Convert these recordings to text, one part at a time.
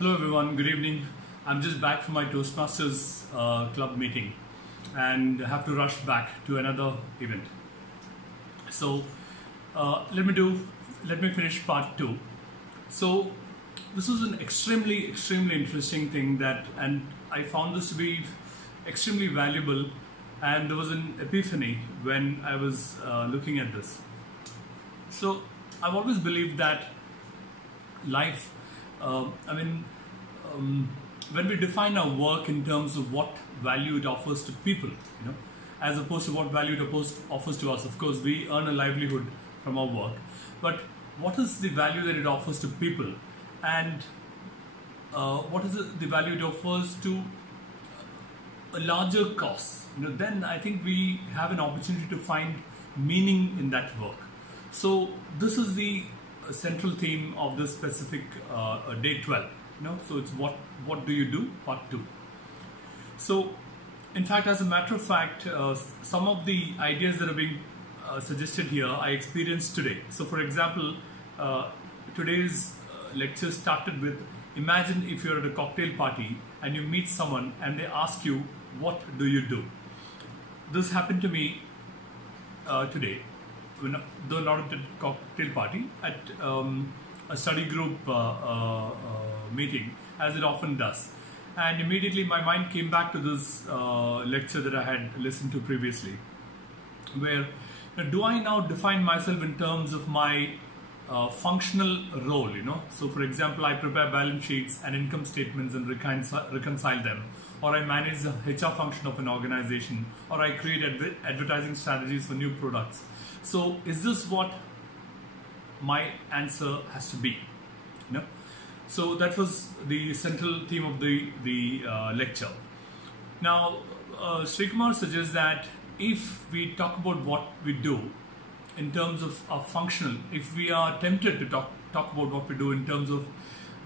Hello everyone, good evening. I'm just back from my Toastmasters club meeting and have to rush back to another event. So let me finish part 2. So this was an extremely interesting thing and I found this to be extremely valuable, and there was an epiphany when I was looking at this. So I've always believed that life, when we define our work in terms of what value it offers to people, as opposed to what value it offers to us. Of course, we earn a livelihood from our work, but what is the value that it offers to people, and what is the value it offers to a larger cause? Then I think we have an opportunity to find meaning in that work. So this is the central theme of this specific day 12. So it's what do you do, part 2. So in fact, as a matter of fact, some of the ideas that are being suggested here I experienced today. So for example, today's lecture started with, imagine if you're at a cocktail party and you meet someone and they ask you, what do you do? This happened to me today, though not at a cocktail party, at a study group meeting, as it often does. And immediately my mind came back to this lecture that I had listened to previously, where do I now define myself in terms of my functional role? So for example, I prepare balance sheets and income statements and reconcile them, or I manage the HR function of an organization, or I create advertising strategies for new products. So is this what my answer has to be? So that was the central theme of the lecture. Now Sri Kumar suggests that if we talk about what we do in terms of functional, if we are tempted to talk about what we do in terms of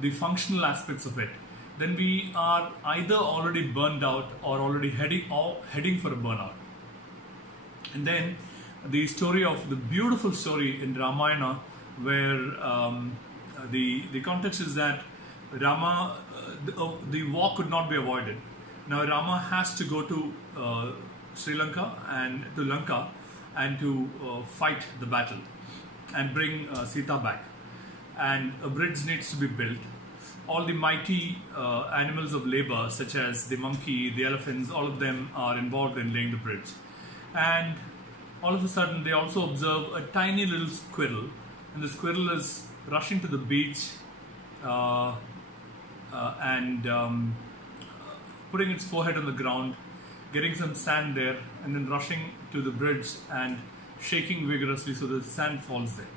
the functional aspects of it, then we are either already burned out or already heading for a burnout. And then the beautiful story in Ramayana, where the context is that Rama, the war could not be avoided. Now Rama has to go to Sri Lanka and to Lanka and to fight the battle and bring Sita back. And a bridge needs to be built. All the mighty animals of labor, such as the monkey, the elephants, all of them are involved in laying the bridge. And all of a sudden they also observe a tiny little squirrel, and the squirrel is rushing to the beach and putting its forehead on the ground, getting some sand there, and then rushing to the bridge and shaking vigorously so the sand falls there.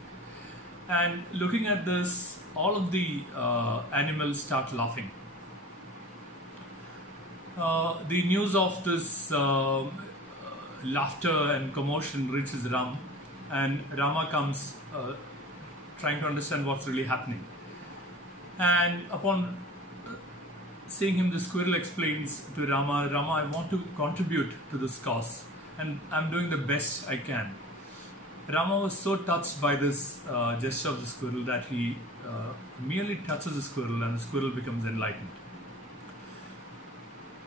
And looking at this, all of the animals start laughing. The news of this laughter and commotion reaches Ram, and Rama comes trying to understand what's really happening. And upon seeing him, the squirrel explains to Rama, I want to contribute to this cause and I'm doing the best I can. Rama was so touched by this gesture of the squirrel that he merely touches the squirrel and the squirrel becomes enlightened.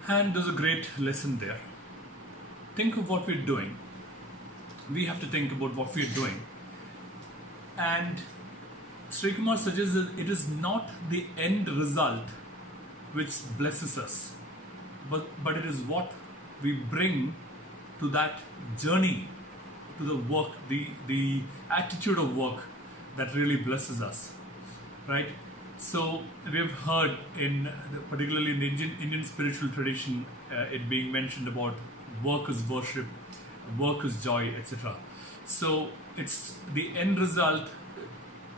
And there's a great lesson there. Think of what we're doing. We have to think about what we're doing. And Sri Kumar suggests that it is not the end result which blesses us, but it is what we bring to that journey, to the work, the attitude of work that really blesses us, right? So we have heard, particularly in the Indian spiritual tradition, it being mentioned about work is worship, work is joy, etc. So it's the end result.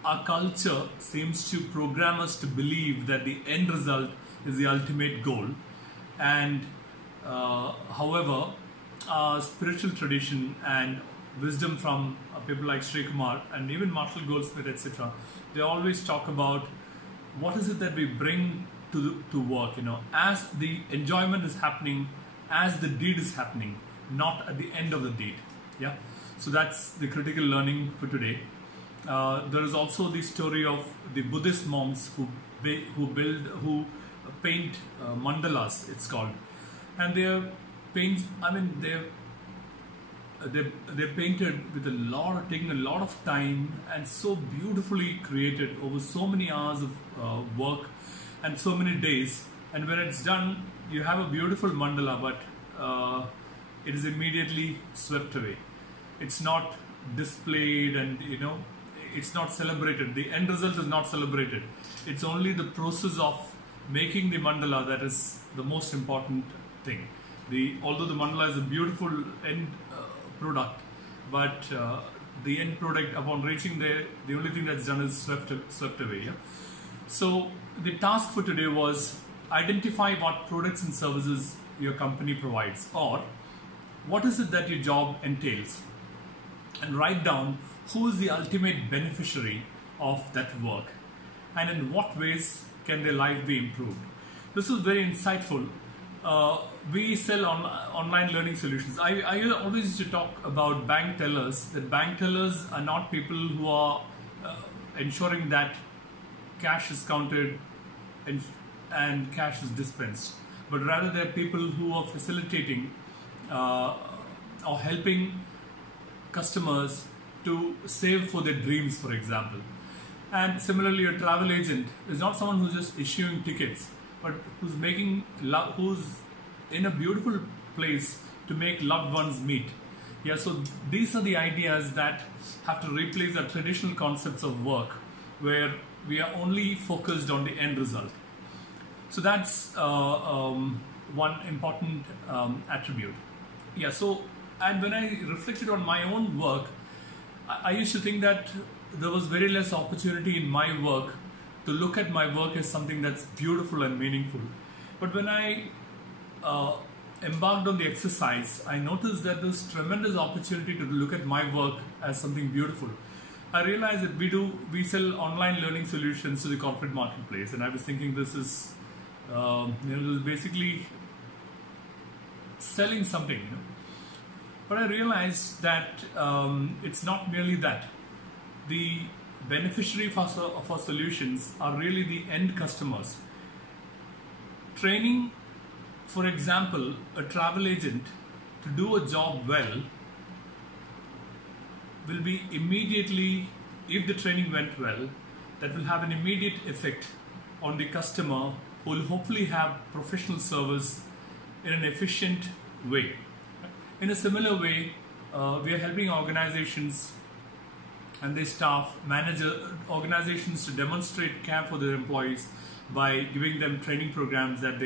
Our culture seems to program us to believe that the end result is the ultimate goal, and however, our spiritual tradition and wisdom from people like Sri Kumar and even Marshall Goldsmith, etc., they always talk about what is it that we bring to work, as the enjoyment is happening, as the deed is happening, not at the end of the deed. Yeah, so that's the critical learning for today. There is also the story of the Buddhist monks who who paint mandalas, it's called, and they're paints. I mean, they're painted with taking a lot of time and so beautifully created over so many hours of work and so many days. And when it's done, you have a beautiful mandala, but it is immediately swept away. It's not displayed, and it's not celebrated. The end result is not celebrated. It's only the process of making the mandala that is the most important thing. Although the mandala is a beautiful end product, but the end product, upon reaching there, the only thing that's done is swept away. Yeah? So the task for today was identify what products and services your company provides, or what is it that your job entails, and write down who is the ultimate beneficiary of that work, and in what ways can their life be improved. This was very insightful. We sell online learning solutions. I always used to talk about bank tellers, that bank tellers are not people who are ensuring that cash is counted and cash is dispensed, but rather they're people who are facilitating or helping customers to save for their dreams, for example. And similarly, a travel agent is not someone who's just issuing tickets, but who's in a beautiful place to make loved ones meet. Yeah, so these are the ideas that have to replace the traditional concepts of work, where we are only focused on the end result. So that's one important attribute. Yeah, so, and when I reflected on my own work, I used to think that there was very less opportunity in my work to look at my work as something that's beautiful and meaningful. But when I embarked on the exercise, I noticed that there's tremendous opportunity to look at my work as something beautiful. I realized that we sell online learning solutions to the corporate marketplace, and I was thinking this is this is basically selling something, But I realized that it's not merely that. The beneficiary of our solutions are really the end customers. Training, for example, a travel agent to do a job well will be immediately, if the training went well, that will have an immediate effect on the customer, who will hopefully have professional service in an efficient way. In a similar way, we are helping organizations and their staff, organizations to demonstrate care for their employees by giving them training programs that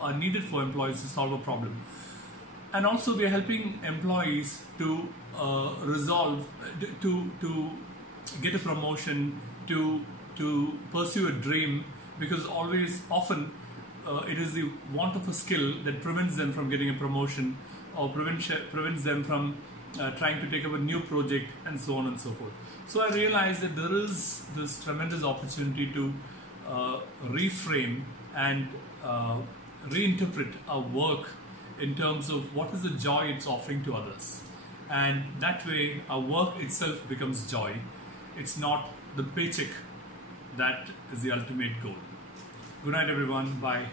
are needed for employees to solve a problem. And also we are helping employees to to get a promotion, to pursue a dream, because often it is the want of a skill that prevents them from getting a promotion, or prevents them from trying to take up a new project, and so on and so forth. So I realized that there is this tremendous opportunity to reframe and reinterpret our work in terms of what is the joy it's offering to others. And that way our work itself becomes joy. It's not the paycheck that is the ultimate goal. Good night everyone. Bye.